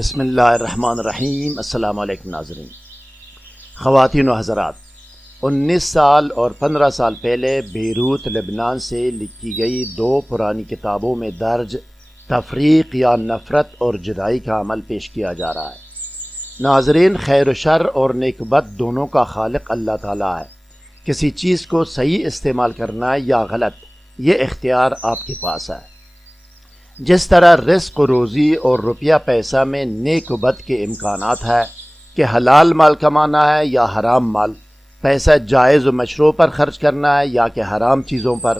بسم اللہ الرحمن الرحیم۔ السلام علیکم ناظرین، خواتین و حضرات، 19 سال اور 15 سال پہلے بیروت لبنان سے لکھی گئی دو پرانی کتابوں میں درج تفریق یا نفرت اور جدائی کا عمل پیش کیا جا رہا ہے۔ ناظرین، خیر و شر اور نیک بد دونوں کا خالق اللہ تعالیٰ ہے۔ کسی چیز کو صحیح استعمال کرنا یا غلط، یہ اختیار آپ کے پاس ہے۔ جس طرح رزق و روزی اور روپیہ پیسہ میں نیک و بد کے امکانات ہے کہ حلال مال کمانا ہے یا حرام مال، پیسہ جائز و مشروع پر خرچ کرنا ہے یا کہ حرام چیزوں پر،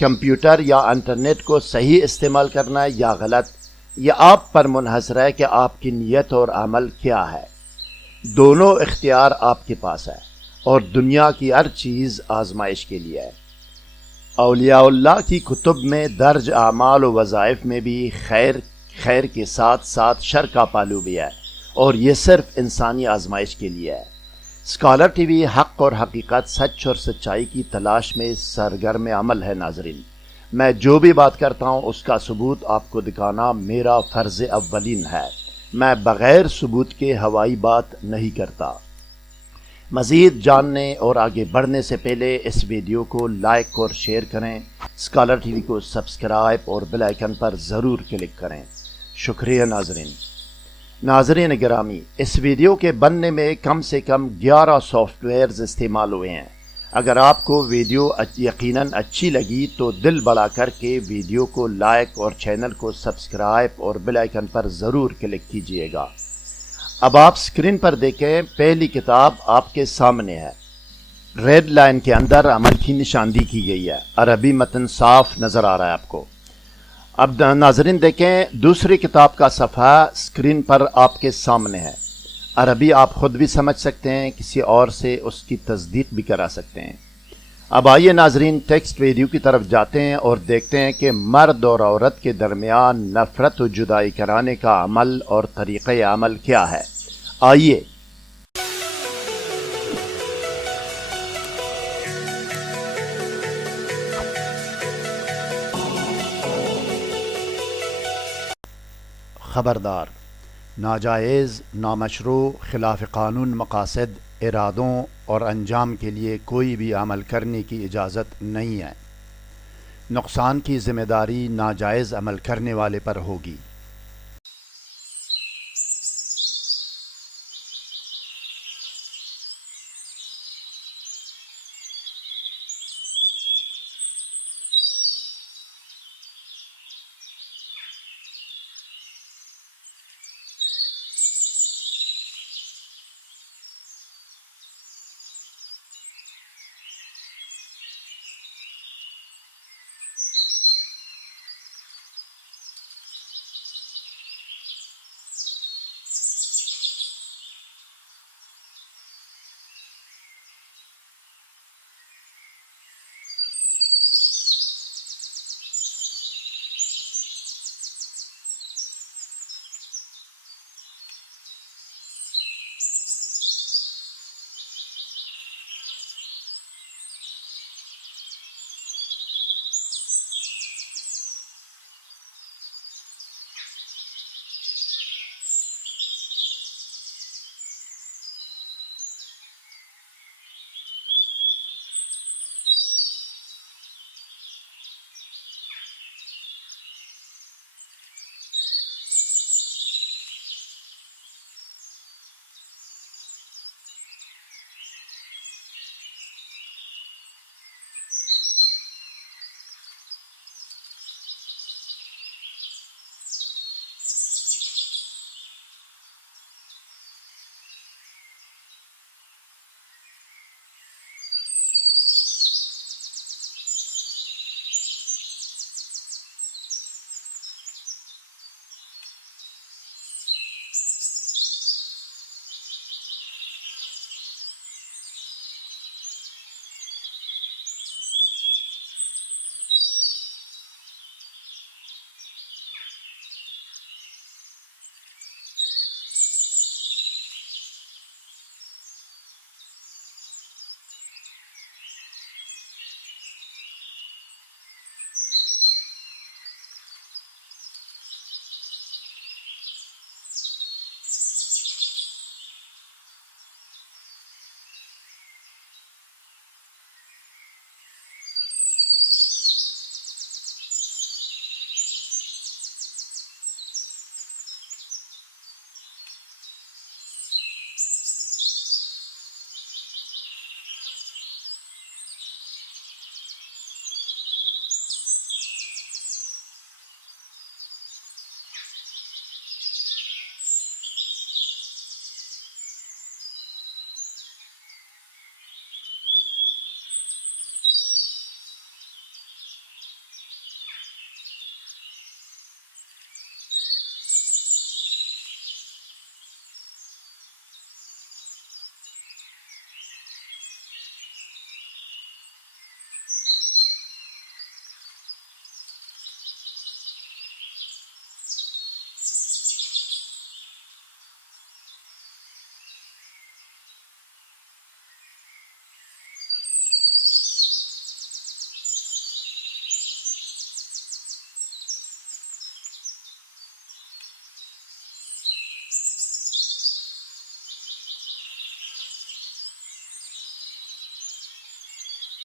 کمپیوٹر یا انٹرنیٹ کو صحیح استعمال کرنا ہے یا غلط، یہ آپ پر منحصر ہے کہ آپ کی نیت اور عمل کیا ہے۔ دونوں اختیار آپ کے پاس ہے اور دنیا کی ہر چیز آزمائش کے لیے ہے۔ اولیاء اللہ کی کتب میں درج اعمال و وظائف میں بھی خیر کے ساتھ ساتھ شر کا پہلو بھی ہے، اور یہ صرف انسانی آزمائش کے لیے ہے۔ اسکالر ٹی وی حق اور حقیقت، سچ اور سچائی کی تلاش میں سرگرم عمل ہے۔ ناظرین، میں جو بھی بات کرتا ہوں اس کا ثبوت آپ کو دکھانا میرا فرض اولین ہے۔ میں بغیر ثبوت کے ہوائی بات نہیں کرتا۔ مزید جاننے اور آگے بڑھنے سے پہلے اس ویڈیو کو لائک اور شیئر کریں، اسکالر ٹی وی کو سبسکرائب اور بیل آئیکن پر ضرور کلک کریں۔ شکریہ ناظرین گرامی، اس ویڈیو کے بننے میں کم سے کم 11 سافٹ ویئرز استعمال ہوئے ہیں۔ اگر آپ کو ویڈیو یقیناً اچھی لگی تو دل بڑا کر کے ویڈیو کو لائک اور چینل کو سبسکرائب اور بیل آئیکن پر ضرور کلک کیجیے گا۔ اب آپ اسکرین پر دیکھیں، پہلی کتاب آپ کے سامنے ہے۔ ریڈ لائن کے اندر عمل کی نشاندہی کی گئی ہے، عربی متن صاف نظر آ رہا ہے آپ کو۔ اب ناظرین دیکھیں، دوسری کتاب کا صفحہ اسکرین پر آپ کے سامنے ہے۔ عربی آپ خود بھی سمجھ سکتے ہیں، کسی اور سے اس کی تصدیق بھی کرا سکتے ہیں۔ اب آئیے ناظرین، ٹیکسٹ ویڈیو کی طرف جاتے ہیں اور دیکھتے ہیں کہ مرد اور عورت کے درمیان نفرت و جدائی کرانے کا عمل اور طریقہ عمل کیا ہے۔ آئیے۔ خبردار، ناجائز، نامشروع، خلاف قانون مقاصد، ارادوں اور انجام کے لیے کوئی بھی عمل کرنے کی اجازت نہیں ہے۔ نقصان کی ذمہ داری ناجائز عمل کرنے والے پر ہوگی۔